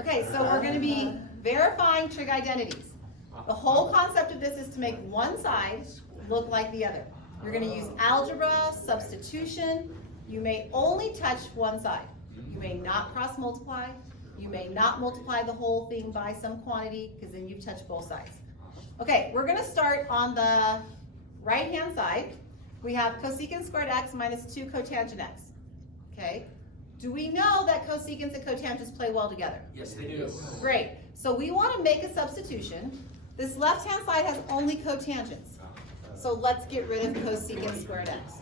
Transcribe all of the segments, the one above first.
Okay, so we're going to be verifying trig identities. The whole concept of this is to make one side look like the other. You're going to use algebra, substitution. You may only touch one side. You may not cross multiply. You may not multiply the whole thing by some quantity, because then you've touched both sides. Okay, we're going to start on the right-hand side. We have cosecant squared x minus 2 cotangent x. Okay, do we know that cosecants and cotangents play well together? Yes, they do. Great. So we want to make a substitution. This left-hand side has only cotangents. So let's get rid of cosecant squared x.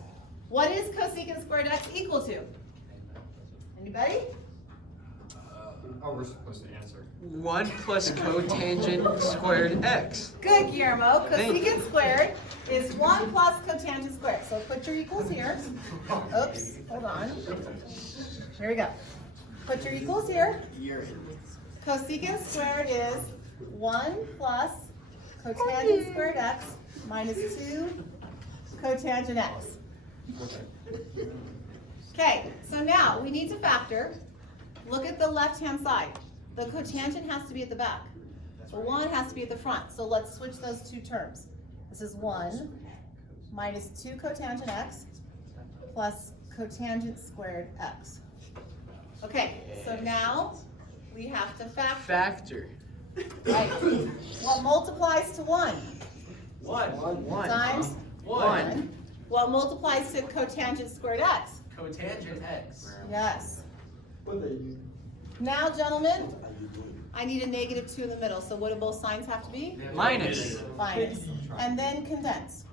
What is cosecant squared x equal to? Anybody? We're supposed to answer. 1 plus cotangent squared x. Good, Guillermo. Cosecant squared is 1 plus cotangent squared. So put your equals here. Oops, hold on. Here we go. Put your equals here. Cosecant squared is 1 plus cotangent squared x minus 2 cotangent x. Okay, so now we need to factor. Look at the left-hand side. The cotangent has to be at the back. The 1 has to be at the front. So let's switch those two terms. This is 1 minus 2 cotangent x plus cotangent squared x. Okay, so now we have to factor. Right. What multiplies to 1? 1. Times 1. What multiplies to cotangent squared x? Cotangent x. Yes. Now, gentlemen, I need a negative 2 in the middle. So what do both signs have to be? Minus. Minus. And then condense.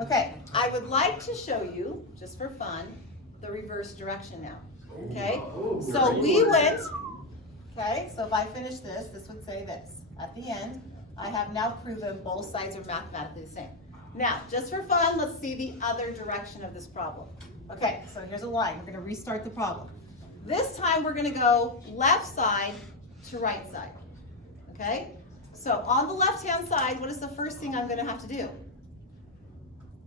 Okay, I would like to show you, just for fun, the reverse direction now. Okay, so we went, okay, so if I finish this, this would say this. At the end, I have now proven both sides are mathematically the same. Now, just for fun, let's see the other direction of this problem. Okay, so here's a line. We're going to restart the problem. This time we're going to go left side to right side. Okay, so on the left-hand side, what is the first thing I'm going to have to do?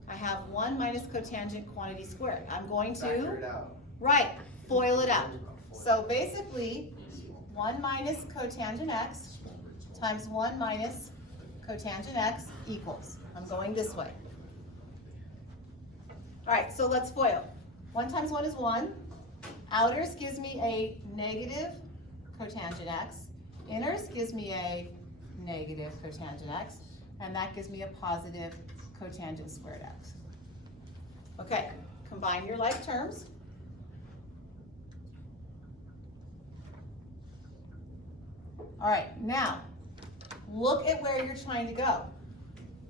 I have 1 minus cotangent quantity squared. I'm going to, Factor it out. right, FOIL it out. So basically, 1 minus cotangent x times 1 minus cotangent x equals. I'm going this way. All right, so let's FOIL. 1 times 1 is 1. Outers gives me a negative cotangent x. Inners gives me a negative cotangent x. And that gives me a positive cotangent squared x. Okay, combine your like terms. All right, now, look at where you're trying to go.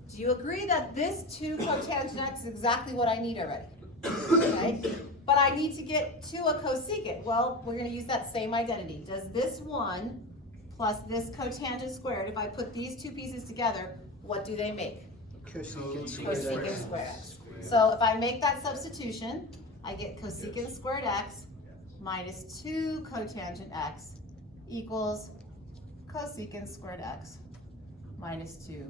Do you agree that this 2 cotangent x is exactly what I need already? Okay, but I need to get to a cosecant. Well, we're going to use that same identity. Does this 1 plus this cotangent squared, if I put these two pieces together, what do they make? Cosecant squared Cosecant x. squared x. So if I make that substitution, I get cosecant squared x minus 2 cotangent x equals cosecant squared x minus 2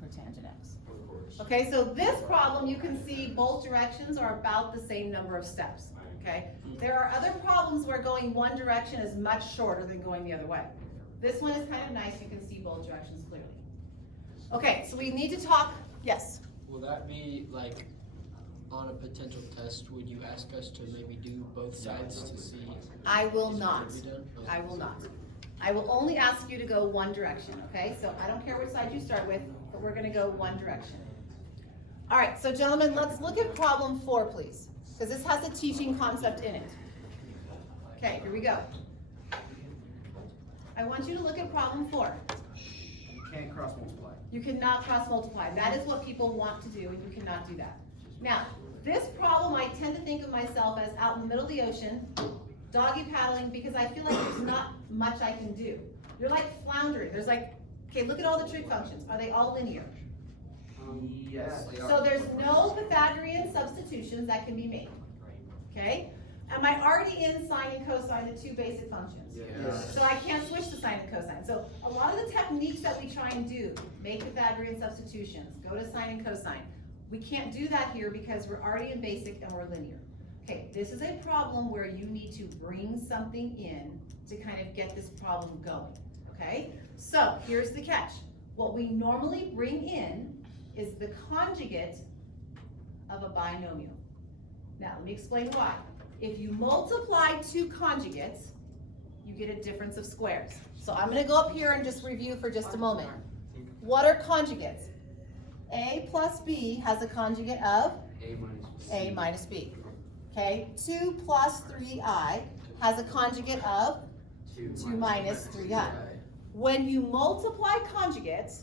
cotangent x. Okay, so this problem, you can see both directions are about the same number of steps. Okay, there are other problems where going one direction is much shorter than going the other way. This one is kind of nice, you can see both directions clearly. Okay, so we need to talk, yes? Will that be like on a potential test? Would you ask us to maybe do both sides to see? I will if it not. could be done? I will not. I will only ask you to go one direction, okay? So I don't care which side you start with, but we're gonna go one direction. All right, so gentlemen, let's look at problem 4, please, because this has a teaching concept in it. Okay, here we go. I want you to look at problem 4. You can't cross multiply. You cannot cross multiply. That is what people want to do, and you cannot do that. Now, this problem, I tend to think of myself as out in the middle of the ocean, doggy paddling, because I feel like there's not much I can do. You're like floundering. There's like, okay, look at all the trig functions. Are they all linear? Yes. So there's no Pythagorean substitutions that can be made. Okay? Am I already in sine and cosine, the two basic functions? Yes. So I can't switch to sine and cosine. So a lot of the techniques that we try and do, make Pythagorean substitutions, go to sine and cosine. We can't do that here because we're already in basic and we're linear. Okay, this is a problem where you need to bring something in to kind of get this problem going, okay? So here's the catch. What we normally bring in is the conjugate of a binomial. Now, let me explain why. If you multiply two conjugates, you get a difference of squares. So I'm gonna go up here and just review for just a moment. What are conjugates? A plus B has a conjugate of A minus B. Okay, 2 plus 3i has a conjugate of 2 minus 3i. When you multiply conjugates,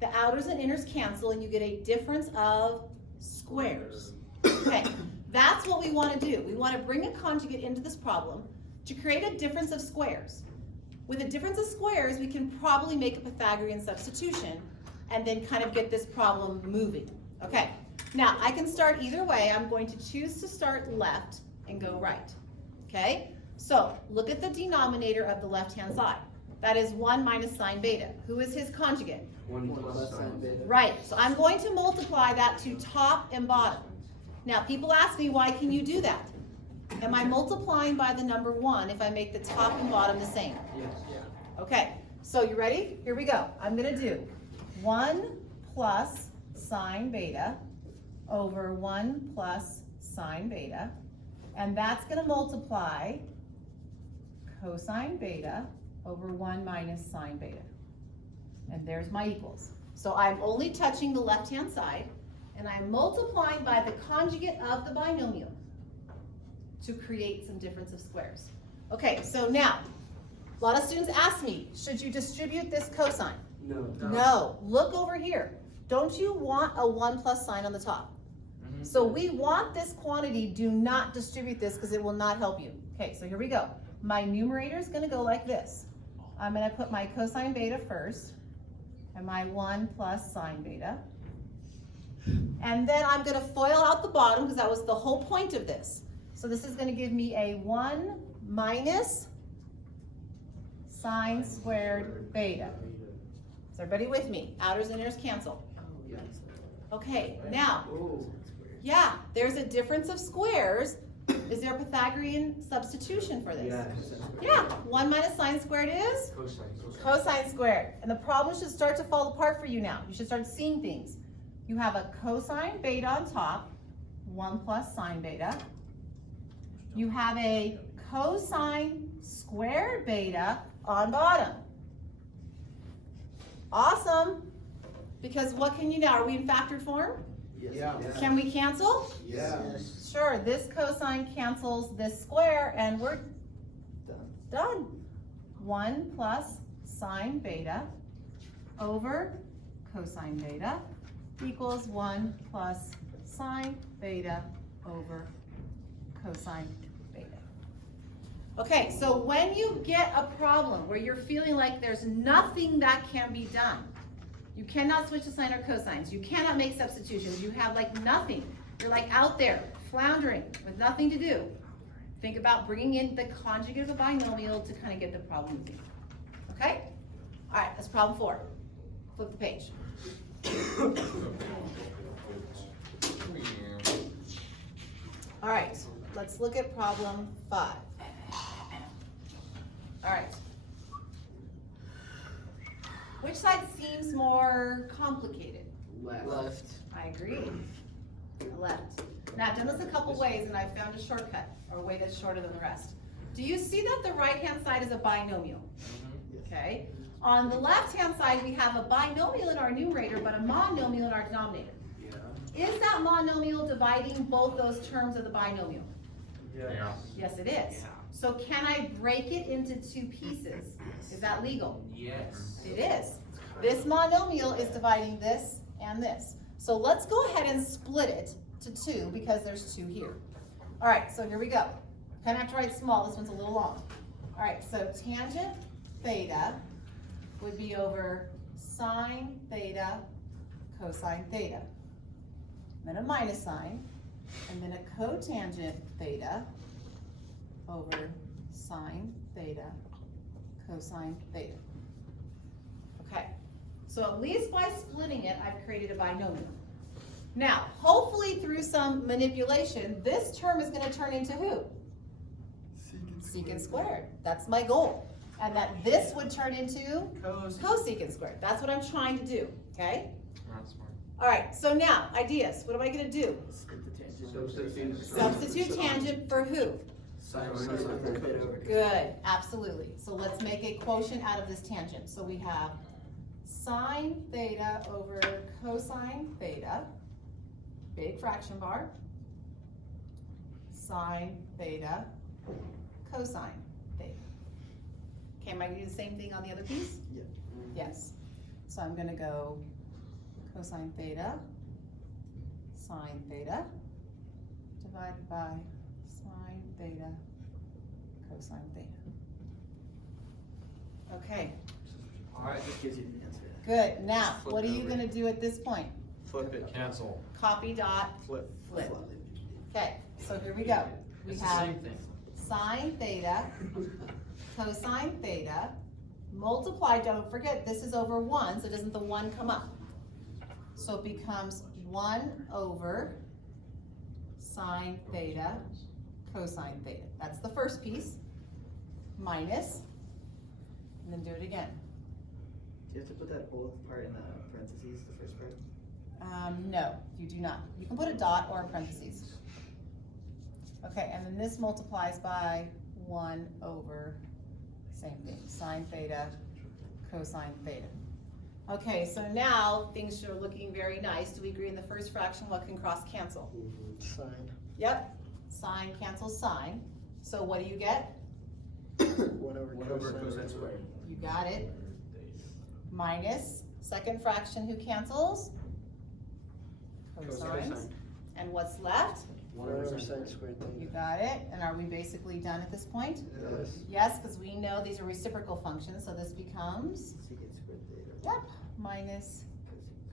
the outers and inners cancel and you get a difference of squares. Okay, that's what we want to do. We want to bring a conjugate into this problem to create a difference of squares. With a difference of squares, we can probably make a Pythagorean substitution and then kind of get this problem moving. Okay, now I can start either way. I'm going to choose to start left and go right. Okay, so look at the denominator of the left-hand side. That is 1 minus sine beta. Who is his conjugate? 1 plus sine beta. Right, so I'm going to multiply that to top and bottom. Now, people ask me, why can you do that? Am I multiplying by the number 1 if I make the top and bottom the same? Yes. Okay, so you ready? Here we go. I'm going to do 1 plus sine beta over 1 plus sine beta, and that's going to multiply cosine beta over 1 minus sine beta. And there's my equals. So I'm only touching the left-hand side, and I'm multiplying by the conjugate of the binomial to create some difference of squares. Okay, so now, a lot of students ask me, should you distribute this cosine? No. No, look over here. Don't you want a 1 plus sign on the top? So we want this quantity, do not distribute this because it will not help you. Okay, so here we go. My numerator is gonna go like this. I'm gonna put my cosine beta first, and my 1 plus sine beta. And then I'm gonna FOIL out the bottom because that was the whole point of this. So this is gonna give me a 1 minus sine squared beta. Is everybody with me? Outers and inners cancel. Okay, now, yeah, there's a difference of squares. Is there a Pythagorean substitution for this? Yeah, 1 minus sine squared is? Cosine squared. And the problem should start to fall apart for you now. You should start seeing things. You have a cosine beta on top, 1 plus sine beta. You have a cosine squared beta on bottom. Awesome. Because what can you now? Are we in factored form? Yeah. Can we cancel? Yes. Sure, this cosine cancels this square and we're done. 1 plus sine beta over cosine beta equals 1 plus sine beta over cosine beta. Okay, so when you get a problem where you're feeling like there's nothing that can be done, you cannot switch to sine or cosines, you cannot make substitutions, you have like nothing, you're like out there floundering with nothing to do, think about bringing in the conjugate of a binomial to kind of get the problem moving. Okay? All right, that's problem 4. Flip the page. All right, let's look at problem 5. All right. Which side seems more complicated? Left. I agree. Left. Now, I've done this a couple ways and I've found a shortcut, or a way that's shorter than the rest. Do you see that the right-hand side is a binomial? Okay. On the left-hand side, we have a binomial in our numerator, but a monomial in our denominator. Is that monomial dividing both those terms of the binomial? Yeah. Yes, it is. So can I break it into 2 pieces? Is that legal? Yes. It is. This monomial is dividing this and this. So let's go ahead and split it to 2 because there's 2 here. All right, so here we go. Kind of have to write small, this one's a little long. All right, so tangent theta would be over sine theta cosine theta. Then a minus sign, and then a cotangent theta over sine theta cosine theta. Okay, so at least by splitting it, I've created a binomial. Now, hopefully through some manipulation, this term is gonna turn into who? Secant squared. That's my goal. And that this would turn into cosecant squared. That's what I'm trying to do, okay? Not smart. All right, so now, ideas. What am I gonna do? Substitute. Substitute tangent for who? Sine. Good, absolutely. So let's make a quotient out of this tangent. So we have sine theta over cosine theta, big fraction bar, sine theta, cosine theta. Okay, am I gonna do the same thing on the other piece? Yeah. Yes. So I'm gonna go cosine theta, sine theta, divided by sine theta, cosine theta. Okay, Alright, Just gives you the answer. good. Now, Flip what are it you over. gonna do at this point? flip it, cancel. Copy dot Flip. flip. Okay, so here we go. We It's the have same thing. sine theta, cosine theta, multiply, don't forget, this is over 1, so doesn't the 1 come up? So it becomes 1 over sine theta, cosine theta. That's the first piece, minus, and then do it again. Do you have to put that whole part in the parentheses, the first part? No, you do not. You can put a dot or a parentheses. Okay, and then this multiplies by 1 over, same thing, sine theta, cosine theta. Okay, so now things are looking very nice. Do we agree in the first fraction what can cross cancel? Sine. Yep, sine cancels sine. So what do you get? 1 over 1 over cosine. cosine squared. You got it. Minus, second fraction, who cancels? Cosines. And what's left? 1 over sine squared You theta. got it. And are we basically done at this point? Yes. Yes, because we know these are reciprocal functions, so this becomes, Secant squared theta. yep, minus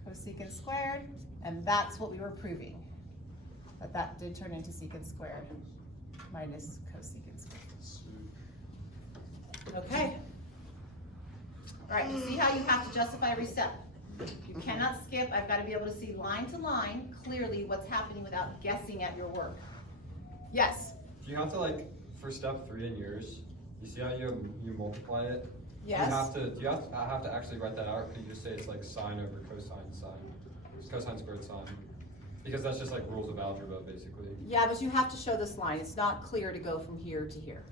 cosecant squared, and that's what we were proving. That did turn into secant squared minus cosecant squared. Okay. All right, you see how you have to justify every step. You cannot skip. I've got to be able to see line to line clearly what's happening without guessing at your work. Yes, Do you have to, like, for step 3 in yours, you see how you multiply it? yes. Do you have to actually write that out? Or can you just say it's like sine over cosine squared sine? Because that's just like rules of algebra, basically. Yeah, but you have to show this line. It's not clear to go from here to here.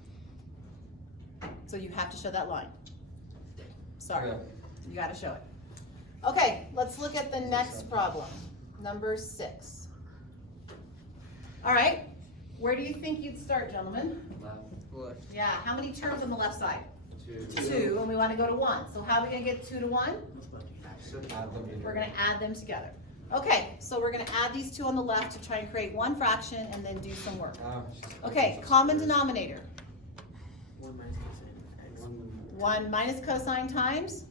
So you have to show that line. Sorry, Okay. you gotta show it. Okay, let's look at the next problem, number 6. All right, where do you think you'd start, gentlemen? Left. Yeah, how many terms on the left side? 2. 2, and we wanna go to 1. So how are we gonna get 2 to 1? Add them in. We're gonna add them together. Okay, so we're gonna add these 2 on the left to try and create one fraction and then do some work. Okay, common denominator. 1 minus cosine. And 1 minus cosine times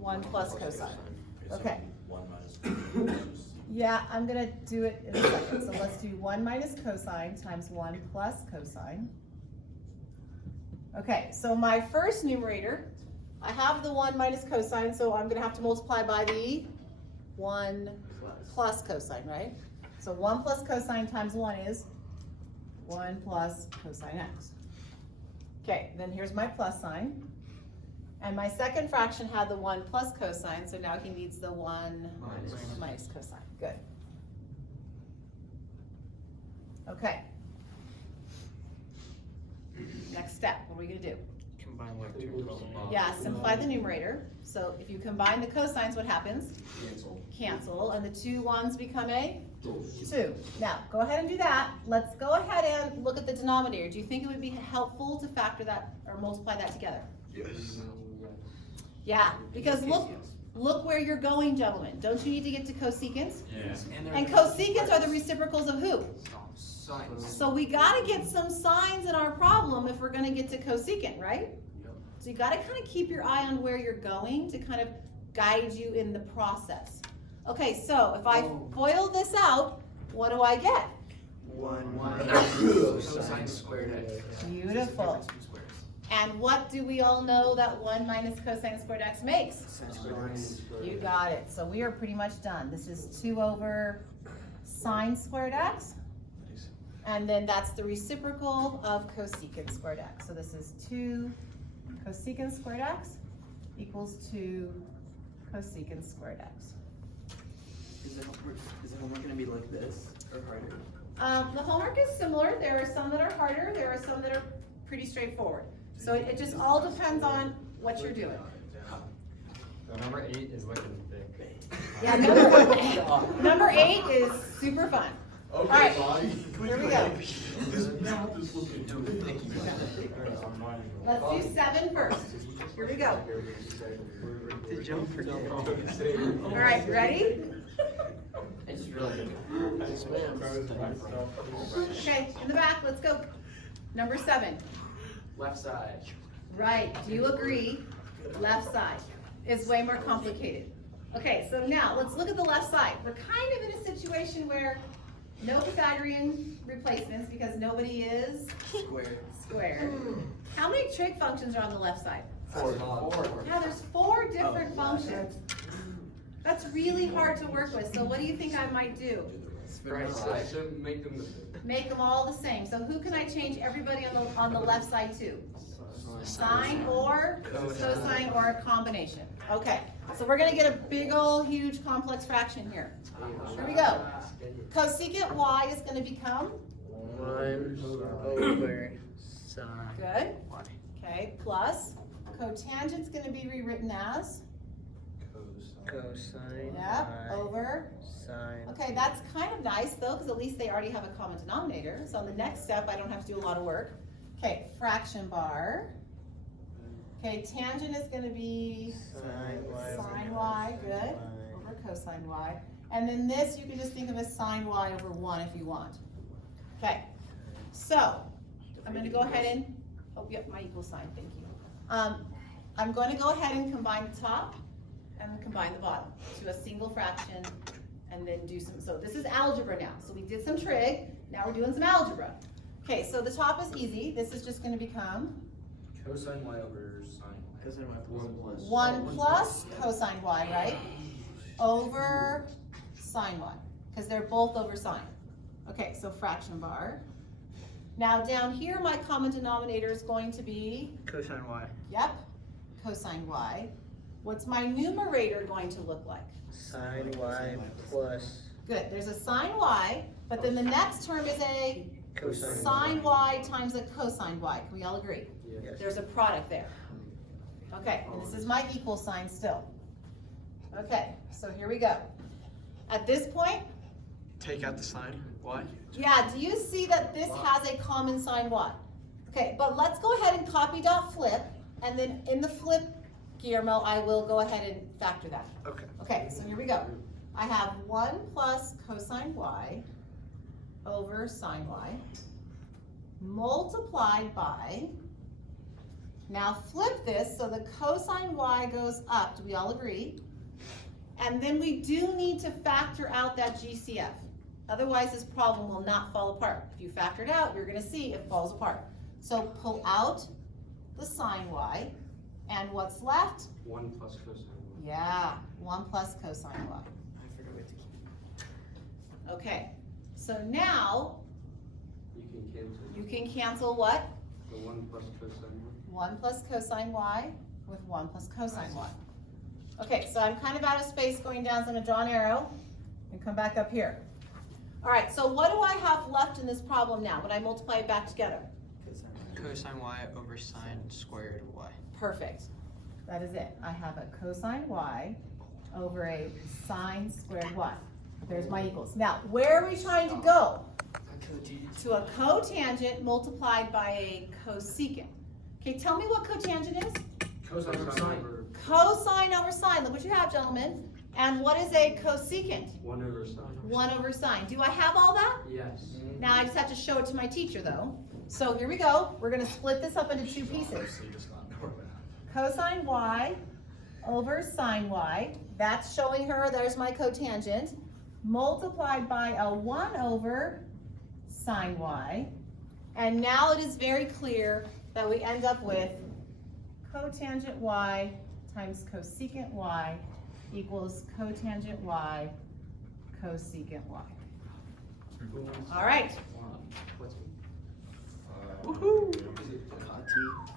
1 plus cosine. Okay. 1 minus. Yeah, I'm gonna do it in a second. So let's do 1 minus cosine times 1 plus cosine. Okay, so my first numerator, I have the 1 minus cosine, so I'm gonna have to multiply by the 1 plus cosine, right? So 1 plus cosine times 1 is 1 plus cosine x. Okay, then here's my plus sign. And my second fraction had the 1 plus cosine, so now he needs the 1 minus cosine. Good. Okay. Next step, what are we gonna do? Combine like 2 and 12 above. Yeah, simplify the numerator. So if you combine the cosines, what happens? Cancel. Cancel, and the 2 1s become a 2. Now, go ahead and do that. Let's go ahead and look at the denominator. Do you think it would be helpful to factor that or multiply that together? Yes. Yeah, because look where you're going, gentlemen. Don't you need to get to cosecants? Yes. And cosecants are the reciprocals of who? Science. So we gotta get some signs in our problem if we're gonna get to cosecant, right? Yep. So you gotta kind of keep your eye on where you're going to kind of guide you in the process. Okay, so if I FOIL this out, what do I get? 1 Cosine squared x. Beautiful. And what do we all know that 1 minus cosine squared x makes? Sine squared x. You got it. So we are pretty much done. This is 2 over sine squared x. And then that's the reciprocal of cosecant squared x. So this is 2 cosecant squared x equals 2 cosecant squared x. Is the homework gonna be like this or harder? The homework is similar. There are some that are harder. There are some that are pretty straightforward. So it just all depends on what you're doing. So number 8 is looking thick. Yeah, number 8 is super fun. All right, here we go. Let's do 7 first. Here we go. Did Joe forget? All right, ready? I just realized. Okay, in the back, let's go. Number 7. Left side. Right, do you agree? Left side is way more complicated. Okay, so now let's look at the left side. We're kind of in a situation where no Pythagorean replacements because nobody is squared. How many trig functions are on the left side? 4. Yeah, there's 4 different functions. That's really hard to work with, so what do you think I might do? Right side. So make them the Make them all the same. So who can I change everybody on the left side to? Sine or cosine or a combination. Okay, so we're gonna get a big old huge complex fraction here. Here we go. Cosecant y is gonna become 1 over sine. good. Okay, plus cotangent's gonna be rewritten as Cosine. yep, over. Sine. Okay, that's kind of nice though, because at least they already have a common denominator. So on the next step, I don't have to do a lot of work. Okay, fraction bar. Okay, tangent is gonna be sine y, good, over cosine y. And then this, you can just think of as sine y over 1 if you want. Okay, so I'm gonna go ahead and, oh, yep, my equal sign, thank you. I'm going to go ahead and combine the top and combine the bottom to a single fraction and then do some, so this is algebra now. So we did some trig, now we're doing some algebra. Okay, so the top is easy. This is just gonna become Cosine y over sine. Cosine y plus 1 plus cosine y, right? Over sine y, because they're both over sine. Okay, so fraction bar. Now down here, my common denominator is going to be, cosine y. yep, cosine y. What's my numerator going to look like? Sine y plus Good, there's a sine y, but then the next term is a cosine sine y times a cosine y. Can we all agree? Yes. There's a product there. Okay, and this is my equal sign still. Okay, so here we go. At this point, Take out the sign. Why? yeah, do you see that this has a common sign y? Okay, but let's go ahead and copy dot flip, and then in the flip, Guillermo, I will go ahead and factor that. Okay. Okay, so here we go. I have 1 plus cosine y over sine y multiplied by, now flip this, so the cosine y goes up, do we all agree? And then we do need to factor out that GCF. Otherwise, this problem will not fall apart. If you factor it out, you're gonna see it falls apart. So pull out the sine y, and what's left? 1 plus cosine y. Yeah, 1 plus cosine y. I forgot what to keep. Okay, so now You can cancel you can cancel what? the 1 plus cosine y. 1 plus cosine y with 1 plus cosine y. Okay, so I'm kind of out of space going down, so I'm gonna draw an arrow and come back up here. All right, so what do I have left in this problem now when I multiply it back together? Cosine y over sine squared y. Perfect. That is it. I have a cosine y over a sine squared y. There's my equals. Now, where are we trying to go? To a cotangent multiplied by a cosecant. Okay, tell me what cotangent is? Cosine over sine. Cosine over sine. Look what you have, gentlemen. And what is a cosecant? 1 over sine. 1 over sine. Do I have all that? Yes. Now I just have to show it to my teacher though. So here we go. We're gonna split this up into 2 pieces. Cosine y over sine y. That's showing her, there's my cotangent. Multiplied by a 1 over sine y. And now it is very clear that we end up with cotangent y times cosecant y equals cotangent y cosecant y. All right. What's Woohoo! Hot tea.